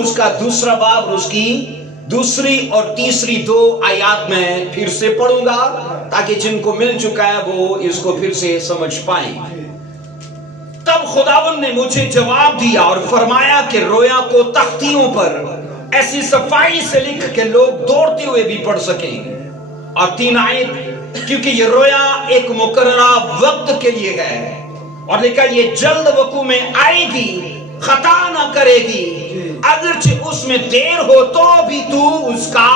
اس کا دوسرا باب اور اس کی دوسری اور تیسری 2 آیات میں پھر سے پڑھوں گا تاکہ جن کو مل چکا ہے وہ اس کو پھر سے سمجھ پائیں. تب خداوند نے مجھے جواب دیا اور فرمایا کہ رویا کو تختیوں پر ایسی صفائی سے لکھ کہ لوگ دوڑتے ہوئے بھی پڑھ سکیں. اور 3 آیت، کیونکہ یہ رویا ایک مقررہ وقت کے لیے ہے اور لکھا یہ جلد وقوع میں آئے گی، خطا نہ کرے گی، اگرچہ اس میں دیر ہو تو بھی تو اس کا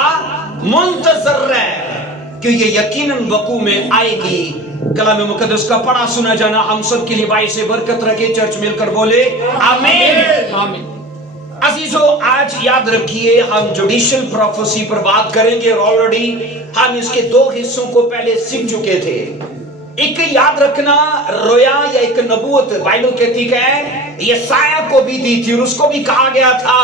منتظر رہ، کہ یہ یقیناً وقوع میں آئے گی. کلام مقدس کا پڑھا سنا جانا ہم سب کے لیے باعث برکت رکھے. چرچ مل کر بولے آمین. آمین. عزیزو، آج یاد رکھیے ہم جوڈیشل پروفیسی پر بات کریں گے اور آلریڈی ہم اس کے 2 حصوں کو پہلے سیکھ چکے تھے. ایک یاد رکھنا، رویا یا ایک نبوت بائبل کہتی ہے یسایہ کو بھی دی تھی اور اس کو بھی کہا گیا تھا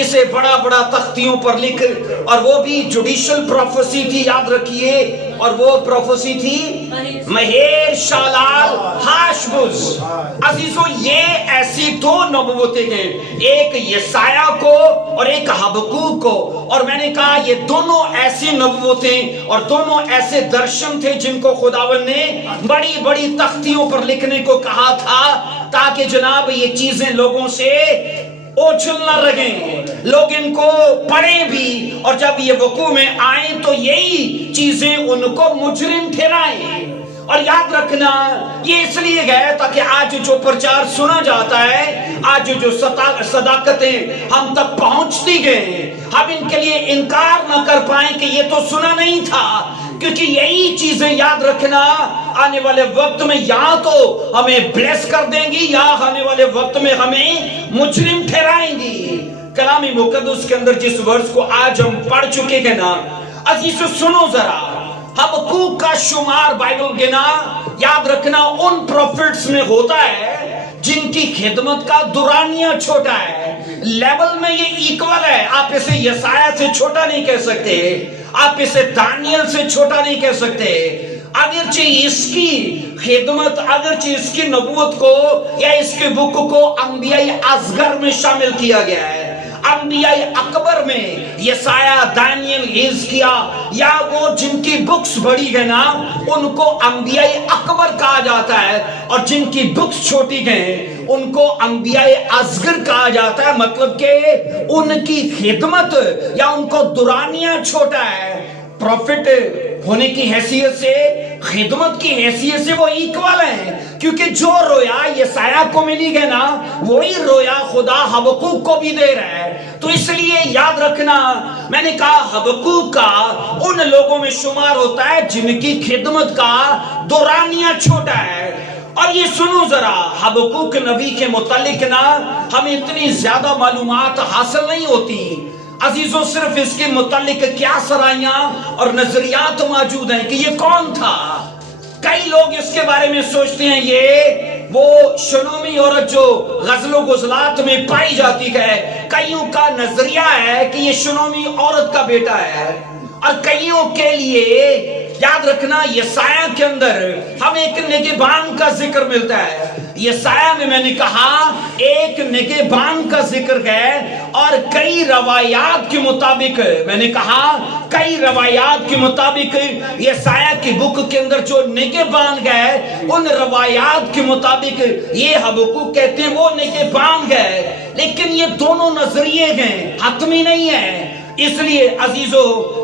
اسے بڑا بڑا تختیوں پر لکھ، اور وہ بھی جوڈیشل پروفیسی تھی. یاد رکھیے، اور وہ پروفیسی تھی مہیر شالال ہاشبز. عزیزو، یہ ایسی 2 نبوتیں ہیں، ایک یسایہ کو اور ایک حبقوق کو. اور میں نے کہا یہ دونوں ایسی نبوتیں اور دونوں ایسے درشن تھے جن کو خداوند نے بڑی بڑی تختیوں پر لکھنے کو کہا تھا تاکہ جناب یہ چیزیں لوگوں سے اوچھل نہ رہیں، لوگ ان کو پڑھیں بھی، اور جب یہ وقوع میں آئیں تو یہی چیزیں ان کو مجرم ٹھہرائیں. اور یاد رکھنا یہ اس لیے ہے تاکہ آج جو پرچار سنا جاتا ہے، آج جو صداقتیں ہم تک پہنچتی گئے، ہم ان کے لیے انکار نہ کر پائیں کہ یہ تو سنا نہیں تھا، کیونکہ یہی چیزیں یاد رکھنا آنے والے وقت میں یا تو ہمیں بلیس کر دیں گی یا آنے والے وقت میں ہمیں مجرم ٹھہرائیں گی. کلام مقدس کے اندر جس ورس کو آج ہم پڑھ چکے ہیں نا عزیزو، سنو ذرا. حبقوق کا شمار بائبل کے نا یاد رکھنا ان پروفٹس میں ہوتا ہے جن کی خدمت کا دورانیہ چھوٹا ہے، لیول میں یہ ایکول ہے. آپ اسے یسایہ سے چھوٹا نہیں کہہ سکتے، آپ اسے دانیل سے چھوٹا نہیں کہہ سکتے. اگرچہ اس کی خدمت، اگرچہ اس کی نبوت کو یا اس کے بک کو انبیاء اصغر میں شامل کیا گیا ہے، انبیاء اکبر میں یسایہ، دانیل، حزقیاہ یا وہ جن کی بکس بڑی ہے نا ان کو انبیاء اکبر کہا جاتا ہے، اور جن کی بکس چھوٹی ہیں ان کو انبیاء اصغر کہا جاتا ہے. مطلب کہ ان کی خدمت یا ان کو دورانیہ چھوٹا ہے. پروفٹ ہونے کی حیثیت سے، خدمت کی حیثیت سے وہ ایکول ہیں، کیونکہ جو رویا یسایہ کو ملی گئے نا وہی رویا خدا حبقوق کو بھی دے رہا ہے. تو اس لیے یاد رکھنا، میں نے کہا حبقوق کا ان لوگوں میں شمار ہوتا ہے جن کی خدمت کا دورانیہ چھوٹا ہے. اور یہ سنو ذرا، حبقوق نبی کے متعلق نا ہمیں اتنی زیادہ معلومات حاصل نہیں ہوتی. عزیزوں، صرف اس کے متعلق کیا سرائیاں اور نظریات موجود ہیں کہ یہ کون تھا. کئی لوگ اس کے بارے میں سوچتے ہیں یہ وہ شنومی عورت جو غزل و غزلات میں پائی جاتی ہے. کئیوں کا نظریہ ہے کہ یہ شنومی عورت کا بیٹا ہے، اور کئیوں کے لیے یاد رکھنا یسایہ کے اندر ہمیں ایک نگہبان کا ذکر ملتا ہے. یسایہ میں نے کہا ایک نگہبان کا ذکر ہے، اور کئی روایات کے مطابق، میں نے کہا کئی روایات کے مطابق یسایہ کی بک کے اندر جو نگہبان ہے ان روایات کے مطابق یہ حبقوق کہتے ہیں وہ نگہبان ہے. لیکن یہ دونوں نظریے ہیں، حتمی نہیں ہے. اس لیے عزیزو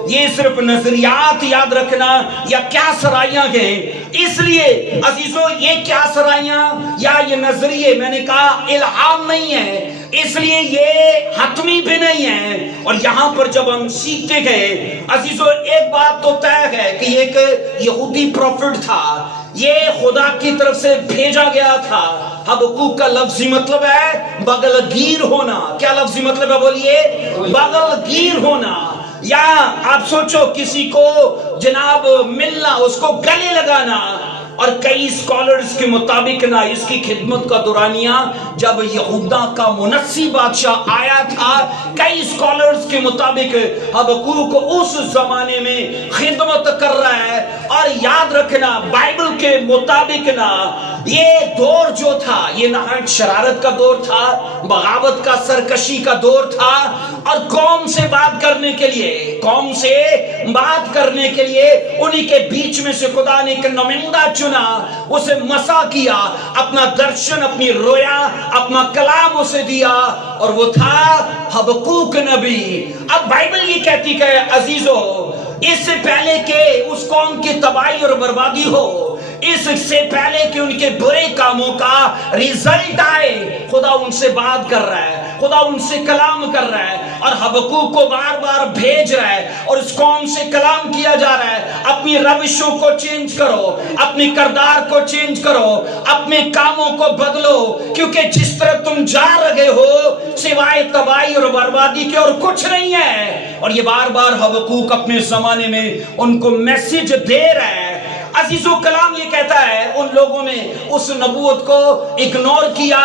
یہ صرف نظریات یاد رکھنا یا کیا سرائیاں ہیں. اس لیے عزیزو یہ کیا سرائیاں یا یہ نظریے میں نے کہا الہام نہیں ہے، اس لیے یہ حتمی بھی نہیں ہے. اور یہاں پر جب ہم سیکھتے گئے عزیزو ایک بات تو طے ہے کہ ایک یہودی پروفٹ تھا، یہ خدا کی طرف سے بھیجا گیا تھا. حبقوق کا لفظی مطلب ہے بغل گیر ہونا. کیا لفظی مطلب ہے بولیے؟ بغل گیر ہونا. یا آپ سوچو کسی کو جناب ملنا، اس کو گلے لگانا. اور کئی اسکالرز کے مطابق نا اس کی خدمت کا دورانیہ جب یہودا کا منسی بادشاہ آیا تھا، کئی اسکالرز کے مطابق حبقوق اس زمانے میں خدمت کر رہا ہے. اور یاد رکھنا بائبل کے مطابق نا یہ دور جو تھا یہ نہایت شرارت کا دور تھا، بغاوت کا، سرکشی کا دور تھا، اور قوم سے بات کرنے کے لیے انہی کے بیچ میں سے خدا نے ایک نمائندہ چنا، اسے مسا کیا، اپنا درشن، اپنی رویا، اپنا کلام اسے دیا، اور وہ تھا حبقوق نبی۔ اب بائبل یہ کہتی کہ عزیزو، اس سے پہلے کہ اس قوم کی تباہی اور بربادی ہو، اس سے پہلے کہ ان کے برے کاموں کا ریزلٹ آئے، خدا ان سے بات کر رہا ہے، خدا ان سے کلام کر رہا ہے، اور حبقوق کو بار بار بھیج رہا ہے، اور اس قوم سے کلام کیا جا رہا ہے، اپنی روشوں کو چینج کرو، اپنی کردار کو چینج کرو، اپنے کاموں کو بدلو، کیونکہ جس طرح تم جا رہے ہو سوائے تباہی اور بربادی کے اور کچھ نہیں ہے۔ اور یہ بار بار حبقوق اپنے زمانے میں ان کو میسج دے رہا ہے۔ عزیزو، کلام یہ کہتا ہے ان لوگوں نے اس نبوت کو اگنور کیا،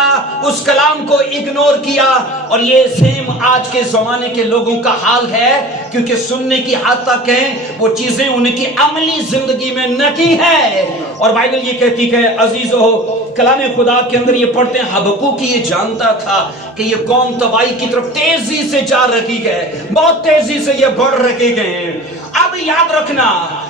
اس کلام کو اگنور کیا، اور یہ سیم آج کے زمانے کے لوگوں کا حال ہے، کیونکہ سننے کی حد تک ہیں وہ چیزیں ان کی عملی زندگی میں نہ کی ہے۔ اور بائبل یہ کہتی ہے عزیزو، کلام خدا کے اندر یہ پڑھتے ہیں، حبقوق یہ جانتا تھا کہ یہ قوم تباہی کی طرف تیزی سے جا رہی ہے، بہت تیزی سے یہ بڑھ رہے ہیں۔ اب یاد رکھنا،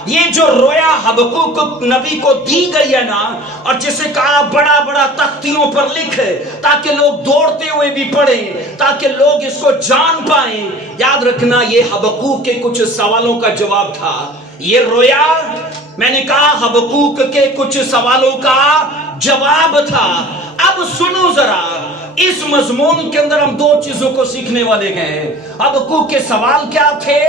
یہ جو رویا حبقوق نبی کو دی گئی ہے نا، اور جسے کہا بڑا بڑا تختیوں پر لکھ تاکہ لوگ دوڑتے ہوئے بھی پڑھیں، تاکہ لوگ اس کو جان پائیں، یاد رکھنا یہ حبقوق کے کچھ سوالوں کا جواب تھا۔ یہ رویا، میں نے کہا، حبقوق کے کچھ سوالوں کا جواب تھا۔ اب سنو ذرا، اس مضمون کے اندر ہم دو چیزوں کو سیکھنے والے ہیں۔ حبقوق کے سوال کیا تھے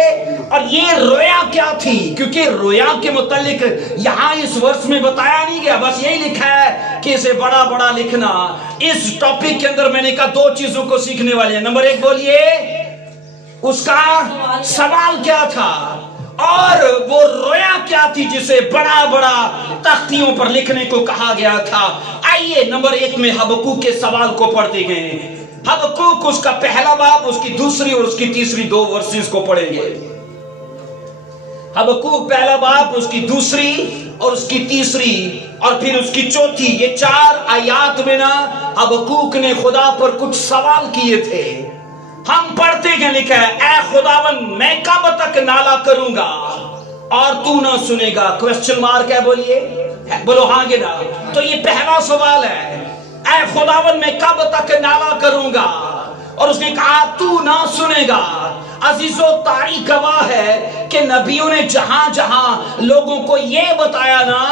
اور یہ رویا کیا تھی، کیونکہ رویا کے متعلق یہاں اس ورس میں بتایا نہیں گیا، بس یہی لکھا ہے کہ اسے بڑا بڑا لکھنا۔ اس ٹاپک کے اندر میں نے کہا دو چیزوں کو سیکھنے والے ہیں۔ نمبر ایک بولیے، اس کا سوال کیا تھا، اور وہ رویا کیا تھی جسے بڑا بڑا تختیوں پر لکھنے کو کہا گیا تھا۔ آئیے نمبر ایک میں حبقوق کے سوال کو پڑھتے ہیں۔ حبقوق اس کا پہلا باب، اس کی دوسری اور اس کی تیسری دو ورسز کو پڑھیں گے۔ حبقوق پہلا باب، اس کی دوسری اور اس کی تیسری اور پھر اس کی چوتھی، یہ 4 آیات میں نا حبقوق نے خدا پر کچھ سوال کیے تھے۔ ہم پڑھتے ہیں، لکھا ہے، اے خداوند میں کب تک نالا کروں گا اور تو نہ سنے گا؟ کوسچن مارک ہے، بولیے، بولو ہاں گے نا۔ تو یہ پہلا سوال ہے، اے خداوند میں کب تک نالا کروں گا، اور اس نے کہا تو نہ سنے گا۔ عزیزو، تاریخ گواہ ہے کہ نبیوں نے جہاں جہاں لوگوں کو یہ بتایا نا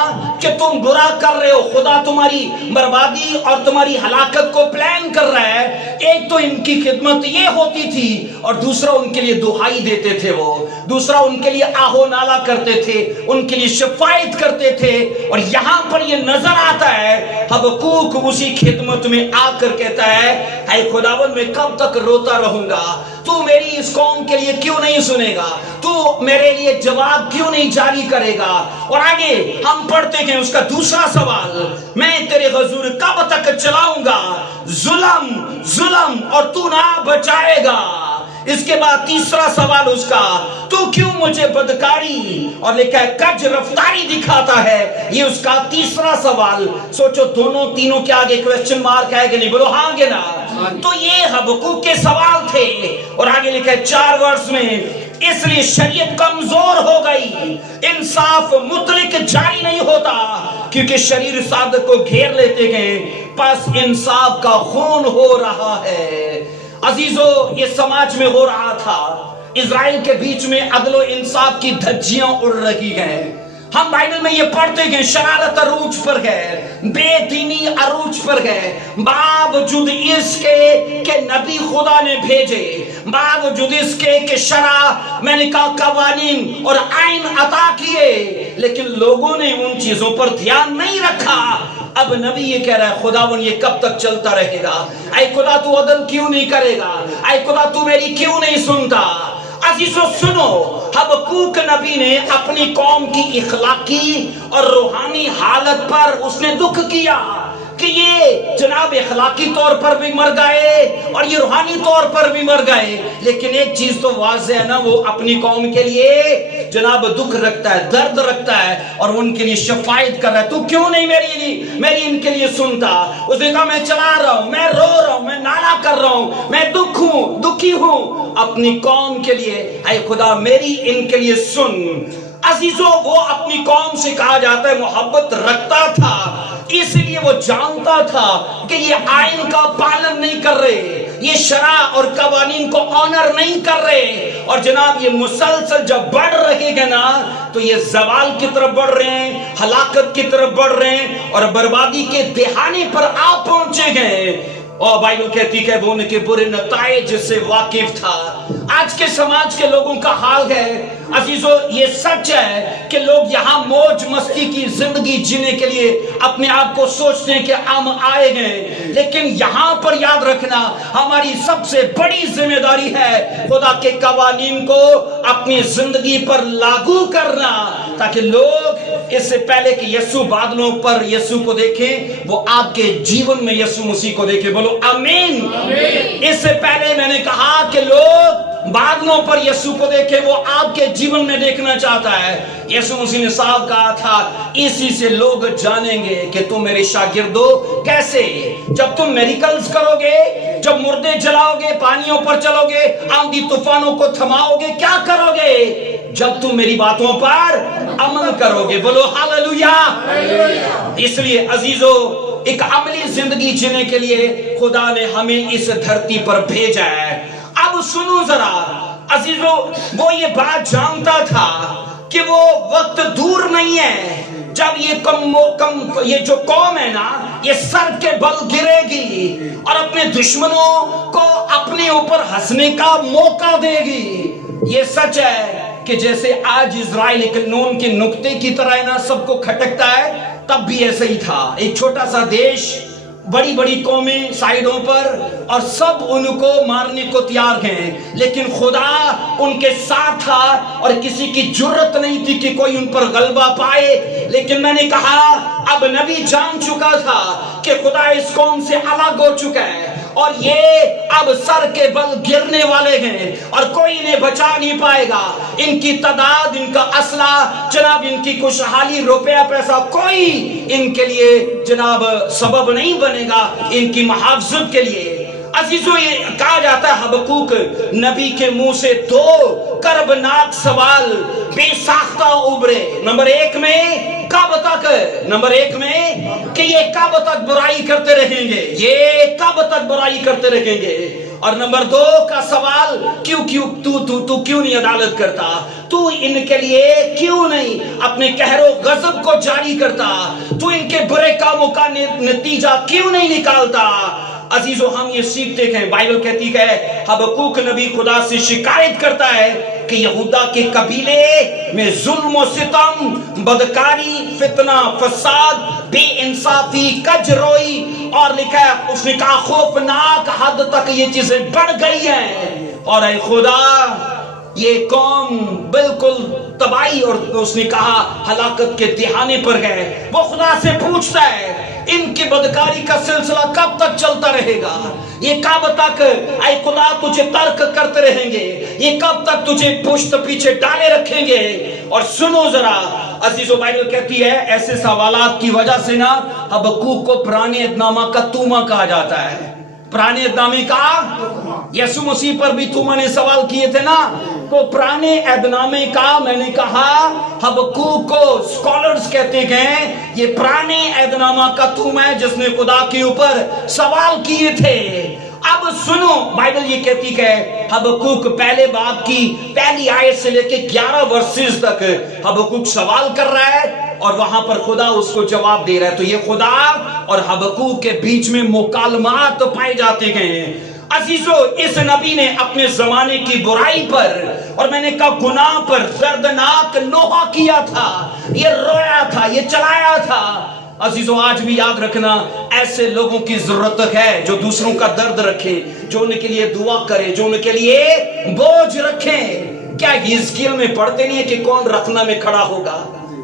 کہ تم برا کر رہے ہو، خدا تمہاری بربادی اور تمہاری ہلاکت کو پلان کر رہا ہے، ایک تو ان کی خدمت یہ ہوتی تھی، اور دوسرا ان کے لیے دہائی دیتے تھے، وہ دوسرا ان کے لیے آہو نالا کرتے تھے، ان کے لیے شفاعت کرتے تھے۔ اور یہاں پر یہ نظر آتا ہے حبقوق اسی خدمت میں آ کر کہتا ہے، اے خداوند میں کب تک روتا رہوں گا، تو میری اس قوم کے لیے کیوں نہیں سنے گا، تو میرے لیے جواب کیوں نہیں جاری کرے گا؟ اور آگے ہم پڑھتے ہیں اس کا دوسرا سوال، میں تیرے حضور کب تک چلاؤں گا ظلم اور تو نہ بچائے گا؟ اس کے بعد تیسرا سوال اس کا، تو کیوں مجھے بدکاری اور لکھا ہے کج رفتاری دکھاتا ہے؟ یہ اس کا تیسرا سوال۔ سوچو دونوں تینوں کے آگے کوسچن مارک ہے کہ نہیں؟ بولو ہاں گے نا۔ تو یہ حبقوق کے سوال تھے، اور آگے لکھا ہے 4 ورس میں، اس لیے شریعت کمزور ہو گئی، انصاف مطلق جاری نہیں ہوتا، کیونکہ شریر صادق کو گھیر لیتے گئے، پس انصاف کا خون ہو رہا ہے۔ عزیزو، یہ سماج میں ہو رہا تھا، اسرائیل کے بیچ میں عدل و انصاف کی دھجیاں اڑ رہی ہیں۔ ہم بائبل میں یہ پڑھتے ہیں، شرارت عروج پر ہے، بے دینی عروج پر ہے، باوجود اس کے کہ نبی خدا نے بھیجے، باوجود اس کے کہ شرع میں نے کہا قوانین اور آئین عطا کیے، لیکن لوگوں نے ان چیزوں پر دھیان نہیں رکھا۔ اب نبی یہ کہہ رہا ہے، خداوند یہ کب تک چلتا رہے گا؟ اے خدا تو عدل کیوں نہیں کرے گا؟ اے خدا تو میری کیوں نہیں سنتا؟ عزیزو سنو، حبقوق نبی نے اپنی قوم کی اخلاقی اور روحانی حالت پر اس نے دکھ کیا، کہ یہ جناب اخلاقی طور پر بھی مر گئے اور یہ روحانی طور پر بھی مر گئے، لیکن ایک چیز تو واضح ہے نا، وہ اپنی قوم کے لیے جناب دکھ رکھتا ہے، درد رکھتا ہے اور ان کے لیے شفاعت کر رہا ہے۔ تو کیوں نہیں میری ان کے لیے سنتا؟ اس نے کہا میں چلا رہا ہوں، میں رو رہا ہوں، میں نالا کر رہا ہوں، میں دکھی ہوں اپنی قوم کے لیے، اے خدا میری ان کے لیے سن۔ عزیزوں، وہ اپنی قوم سے کہا جاتا ہے محبت رکھتا تھا، اس لیے وہ جانتا تھا کہ یہ آئین کا پالن نہیں کر رہے، یہ شرع اور قوانین کو آنر نہیں کر رہے، اور جناب یہ مسلسل جب بڑھ رہے گا نا تو یہ زوال کی طرف بڑھ رہے ہیں، ہلاکت کی طرف بڑھ رہے ہیں اور بربادی کے دہانے پر آپ پہنچے گئے۔ اور بائبل کہتی کہ وہ ان کے برے نتائج سے واقف تھا۔ آج کے سماج کے لوگوں کا حال ہے عزیزو، یہ سچ ہے کہ لوگ یہاں موج مستی کی زندگی جینے کے لیے اپنے آپ کو سوچتے ہیں کہ ہم آئے گئے، لیکن یہاں پر یاد رکھنا ہماری سب سے بڑی ذمہ داری ہے خدا کے قوانین کو اپنی زندگی پر لاگو کرنا، تاکہ لوگ اس سے پہلے کہ یسوع بادلوں پر یسوع کو دیکھیں، وہ آپ کے جیون میں یسوع مسیح کو دیکھیں۔ بولو آمین۔ اس سے پہلے میں نے کہا کہ لوگ بادلوں پر یسوع کو دیکھیں، وہ آپ کے جیون میں دیکھنا چاہتا ہے۔ یسوع مسیح نے صاحب کہا تھا اسی سے لوگ جانیں گے کہ تم میرے شاگرد ہو۔ کیسے؟ جب تم میریکلز کرو گے، جب مردے جلاؤ گے، پانیوں پر چلو گے، آندھی طوفانوں کو تھماؤ گے، کیا کرو گے؟ جب تم میری باتوں پر عمل کرو گے۔ بولو ہاللویا۔ اس لیے عزیزو، ایک عملی زندگی جینے کے لیے خدا نے ہمیں اس دھرتی پر بھیجا ہے۔ اب سنو ذرا عزیزو، وہ یہ بات جانتا تھا کہ وہ وقت دور نہیں ہے جب یہ جو قوم ہے نا، یہ سر کے بل گرے گی اور اپنے دشمنوں کو اپنے اوپر ہنسنے کا موقع دے گی۔ یہ سچ ہے کہ جیسے آج اسرائیل ایک نون کے نقطے کی طرح نا سب کو کھٹکتا ہے، تب بھی ایسا ہی تھا۔ ایک چھوٹا سا دیش، بڑی بڑی قومیں سائیڈوں پر، اور سب ان کو مارنے کو تیار ہیں، لیکن خدا ان کے ساتھ تھا اور کسی کی جرت نہیں تھی کہ کوئی ان پر غلبہ پائے۔ لیکن میں نے کہا اب نبی جان چکا تھا کہ خدا اس قوم سے الگ ہو چکا ہے اور یہ اب سر کے بل گرنے والے ہیں اور کوئی انہیں بچا نہیں پائے گا۔ ان کی تعداد، ان کا اسلحہ، جناب ان کی خوشحالی، روپیہ پیسہ، کوئی ان کے لیے جناب سبب نہیں بنے گا ان کی محافظت کے لیے۔ عزیزو، یہ کہا جاتا ہے حبقوق نبی کے منہ سے دو کربناک سوال بے ساختہ ابھرے۔ نمبر ایک میں کب تک؟ نمبر ایک میں کہ یہ کب تک برائی کرتے رہیں گے، یہ کب تک برائی کرتے رہیں گے، اور نمبر دو کا سوال کیوں تو کیوں نہیں عدالت کرتا، تو ان کے لیے کیوں نہیں اپنے قہر و غضب کو جاری کرتا، تو ان کے برے کاموں کا نتیجہ کیوں نہیں نکالتا۔ عزیزو، ہم یہ سیکھتے ہیں، بائبل کہتی ہے حبقوق نبی خدا سے شکایت کرتا ہے کہ یہودا کے قبیلے میں ظلم و ستم، بدکاری، فتنہ، فساد، بے انصافی، کج روئی، اور لکھا ہے اس نے کہا خوفناک حد تک یہ چیزیں بڑھ گئی ہیں، اور اے خدا یہ قوم بالکل تباہی، اور اس نے کہا ہلاکت کے دہانے پر گئے۔ وہ خدا سے پوچھتا ہے ان کی بدکاری کا سلسلہ کب تک چلتا رہے گا، یہ کب تک اے خدا تجھے ترک کرتے رہیں گے، یہ کب تک تجھے پشت پیچھے ڈالے رکھیں گے۔ اور سنو ذرا عزیزو، بائبل کہتی ہے ایسے سوالات کی وجہ سے نا حبقوق کو پرانے عہد کا تومہ کہا جاتا ہے۔ پرانے عہد کا یسوع مسیح پر بھی تومہ نے سوال کیے تھے نا، تو پرانے عہد کا میں نے کہا حبقوق کو اسکالرز کہتے ہیں یہ پرانے عہد کا تومہ ہے جس نے خدا کے اوپر سوال کیے تھے۔ اب سنو، بائبل یہ کہتی ہے حبقوق پہلے باب کی پہلی آیت سے لے کے 11 ورسز تک حبقوق سوال کر رہا ہے اور وہاں پر خدا اس کو جواب دے رہا ہے۔ تو یہ خدا اور حبقوق کے بیچ میں مکالمات پائے جاتے ہیں۔ عزیزو، اس نبی نے اپنے زمانے کی برائی پر اور میں نے کہا گناہ پر دردناک نوحہ کیا تھا، یہ رویا تھا، یہ چلایا تھا۔ عزیزو، آج بھی یاد رکھنا ایسے لوگوں کی ضرورت ہے جو دوسروں کا درد رکھے، جو ان کے لیے دعا کرے، جو ان کے لیے بوجھ رکھیں۔ کیا حزقیل میں پڑھتے نہیں ہے کہ کون رخنا میں کھڑا ہوگا؟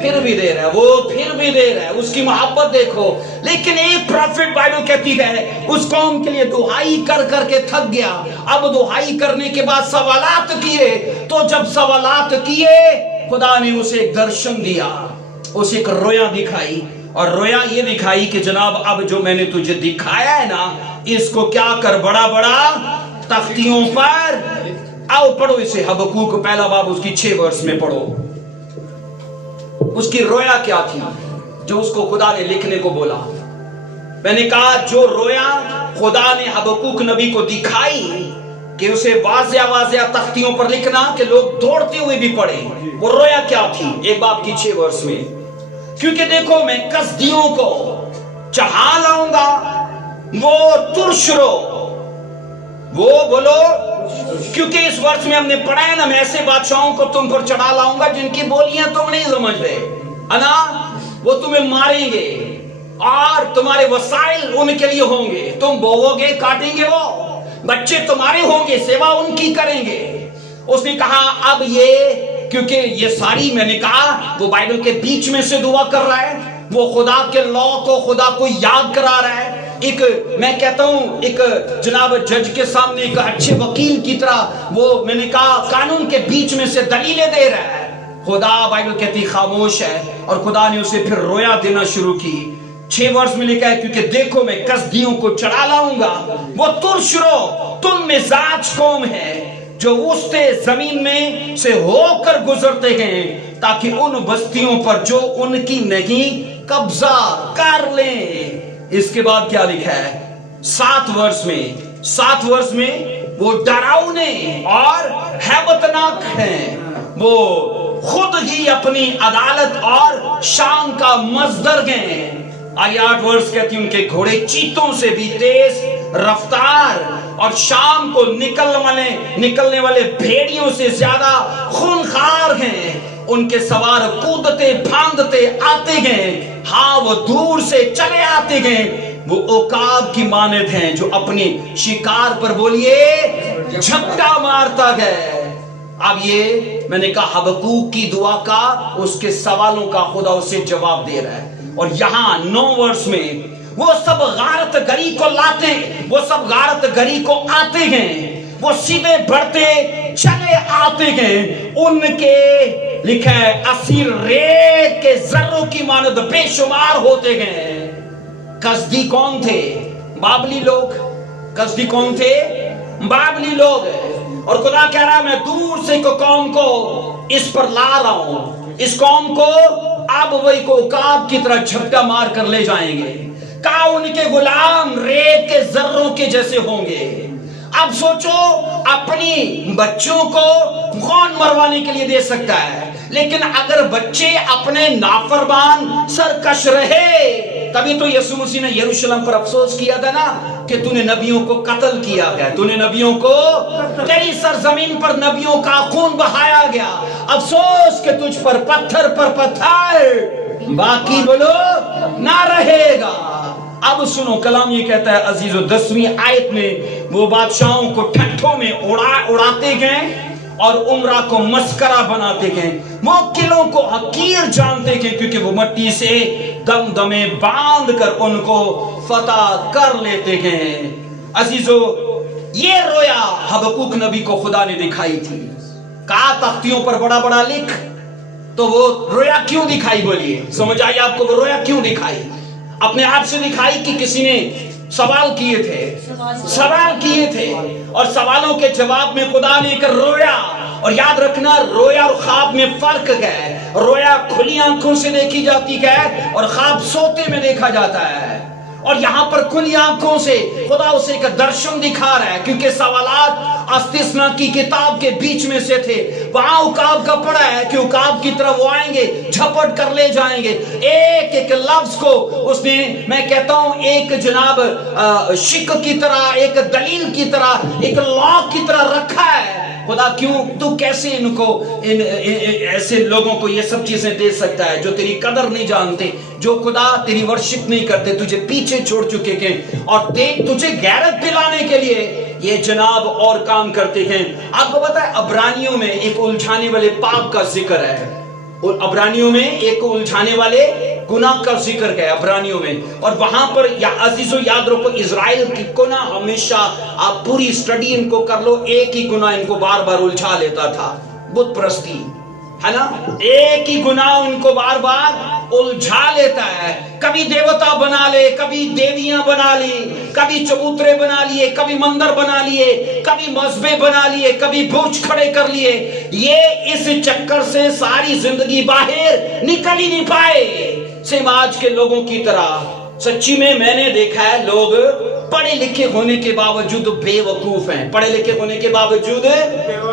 پھر بھی دے رہا ہے، وہ پھر بھی دے رہا ہے، اس کی محبت دیکھو۔ لیکن ایک پروفٹ بائبل کہتی ہے اس قوم کے لیے دعائی کر کر کے تھک گیا، اب دعائی کرنے کے بعد سوالات کیے، تو جب سوالات کیے خدا نے اسے ایک درشن دیا، اسے ایک رویا دکھائی، اور رویا یہ دکھائی کہ جناب اب جو میں نے تجھے دکھایا ہے نا، اس کو کیا کر، بڑا بڑا تختیوں پر، آؤ پڑھو اسے، حبقوق پہلا باب اس کی 6 ورس میں پڑھو، اس کی رویا کیا تھی جو اس کو خدا نے لکھنے کو بولا۔ میں نے کہا جو رویا خدا نے حبقوق نبی کو دکھائی کہ اسے واضح واضح تختیوں پر لکھنا کہ لوگ دوڑتے ہوئے بھی پڑھیں، وہ رویا کیا تھی؟ ایک باب کی 6 ورس میں، کیونکہ دیکھو میں کسدیوں کو چڑھا لاؤں گا، وہ ترش رو، وہ بولو، کیونکہ اس ورس میں ہم نے پڑھا ہے نا، میں ایسے بادشاہوں کو تم پر چڑھا لاؤں گا جن کی بولیاں تم نہیں سمجھ رہے، انا وہ تمہیں ماریں گے اور تمہارے وسائل ان کے لیے ہوں گے، تم بوؤ گے کاٹیں گے، وہ بچے تمہارے ہوں گے، سیوا ان کی کریں گے۔ اس نے کہا اب یہ، کیونکہ یہ ساری، میں نے کہا وہ بائبل کے بیچ میں سے دعا کر رہا ہے، وہ خدا کے لا کو، خدا کو یاد کرا رہا ہے، ایک میں کہتا ہوں ایک جناب جج کے سامنے ایک اچھے وکیل کی طرح، وہ میں نے کہا قانون کے بیچ میں سے دلیلیں دے رہا ہے۔ خدا بائبل کہتی خاموش ہے، اور خدا نے اسے پھر رویا دینا شروع کی۔ 6 ورس میں لکھا ہے کیونکہ دیکھو میں کسدیوں کو چڑھا لاؤں گا، وہ ترش رو، تم مزاج قوم ہے جو وسط زمین میں سے ہو کر گزرتے ہیں، تاکہ ان بستیوں پر جو ان کی نہیں قبضہ کر لیں۔ اس کے بعد کیا لکھا ہے 7 ورس میں وہ ڈراؤنے اور ہیبتناک ہیں، وہ خود ہی اپنی عدالت اور شان کا مصدر ہیں۔ آگے 8 ورس کہتی ان کے گھوڑے چیتوں سے بھی تیز رفتار اور شام کو نکلنے والے بھیڑیوں سے زیادہ خونخوار ہیں، ان کے سوار کودتے پھاندتے آتے ہیں، ہاں وہ دور سے چلے آتے ہیں، وہ عقاب کی مانند ہیں جو اپنی شکار پر بولیے جھپٹا مارتا ہے۔ اب یہ میں نے کہا حبقوق کی دعا کا، اس کے سوالوں کا خدا اسے جواب دے رہا ہے۔ اور یہاں 9 ورس میں وہ سب غارت گری کو لاتے، وہ سب غارت گری کو آتے ہیں، وہ سیدھے بڑھتے چلے آتے ہیں، ان کے لکھا ہے اسیر ریت کے ذروں کی مانند بے شمار ہوتے ہیں۔ کسدی کون تھے؟ بابلی لوگ۔ کسدی کون تھے؟ بابلی لوگ۔ اور خدا کہہ رہا ہے میں دور سے کو قوم کو اس پر لا رہا ہوں، اس قوم کو اب وہی کو عقاب کی طرح جھپٹا مار کر لے جائیں گے، کہا ان کے غلام ریت کے ذروں کے جیسے ہوں گے۔ اب سوچو اپنی بچوں کو کون مروانے کے لیے دے سکتا ہے، لیکن اگر بچے اپنے نافرمان سرکش رہے، تبھی تو یسوع مسیح نے یروشلم پر افسوس کیا تھا نا کہ تو نے نبیوں کو قتل کیا گیا، تو نے نبیوں کو، تیری سرزمین پر نبیوں کا خون بہایا گیا، افسوس کہ تجھ پر پتھر باقی بولو نہ رہے گا۔ اب سنو کلام یہ کہتا ہے عزیزو 10ویں آیت میں وہ بادشاہوں کو ٹھٹھوں میں اڑاتے گئے اور عمرہ کو مسکرہ بناتے گئے، وہ قلعوں کو حقیر جانتے گئے کیونکہ وہ مٹی سے دمدمے باندھ کر ان کو فتح کر لیتے گئے۔ عزیزو یہ رویا حبقوق نبی کو خدا نے دکھائی تھی، کہا تختیوں پر بڑا بڑا لکھ، تو وہ رویا کیوں دکھائی؟ بولیے سمجھ آئی آپ کو؟ وہ رویا کیوں دکھائی؟ اپنے آپ سے دکھائی کہ کسی نے سوال کیے تھے اور سوالوں کے جواب میں خدا نے ایک رویا، اور یاد رکھنا رویا اور خواب میں فرق ہے، رویا کھلی آنکھوں سے دیکھی جاتی ہے اور خواب سوتے میں دیکھا جاتا ہے، اور یہاں پر کھلی آنکھوں سے خدا اسے ایک درشن دکھا رہا ہے، کیونکہ سوالات استثنا کی کتاب کے بیچ میں سے تھے، وہاں عقاب کا پڑا ہے کہ عقاب کی طرف وہ آئیں گے، جھپٹ کر لے جائیں گے۔ ایک ایک لفظ کو اس نے، میں کہتا ہوں ایک جناب شک کی طرح، ایک دلیل کی طرح، ایک لا کی طرح رکھا ہے۔ خدا کیوں تو کیسے ان کو ایسے لوگوں کو یہ سب چیزیں دے سکتا ہے جو تیری قدر نہیں جانتے، جو خدا تیری ورشپ نہیں کرتے، تجھے پیچھے چھوڑ چکے ہیں، اور تجھے غیرت دلانے کے لیے یہ جناب اور کام کرتے ہیں. آپ کو پتا ہے عبرانیوں میں ایک الجھانے والے پاپ کا ذکر ہے. اور عبرانیوں میں ایک الجھانے والے گناہ کا ذکر ہے عبرانیوں میں. اور وہاں پر یا عزیزو یاد رکھو اسرائیل کی گناہ ہمیشہ آپ پوری سٹڈی ان کو کر لو, ایک ہی گناہ ان کو بار بار الجھا لیتا تھا, بت پرستی ہے نا. ایک ہی گناہ ان کو بار بار الجھا لیتا ہے. کبھی دیوتا بنا لے, کبھی دیویاں بنا لی, کبھی چبوترے بنا لیے, کبھی مندر بنا لیے, کبھی مذبے بنا لیے, کبھی برج کھڑے کر لیے. یہ اس چکر سے ساری زندگی باہر نکل ہی نہیں پائے. سیم آج کے لوگوں کی طرح سچی میں نے دیکھا ہے لوگ پڑھے لکھے ہونے کے باوجود بے وقوف ہیں. پڑھے لکھے ہونے کے باوجود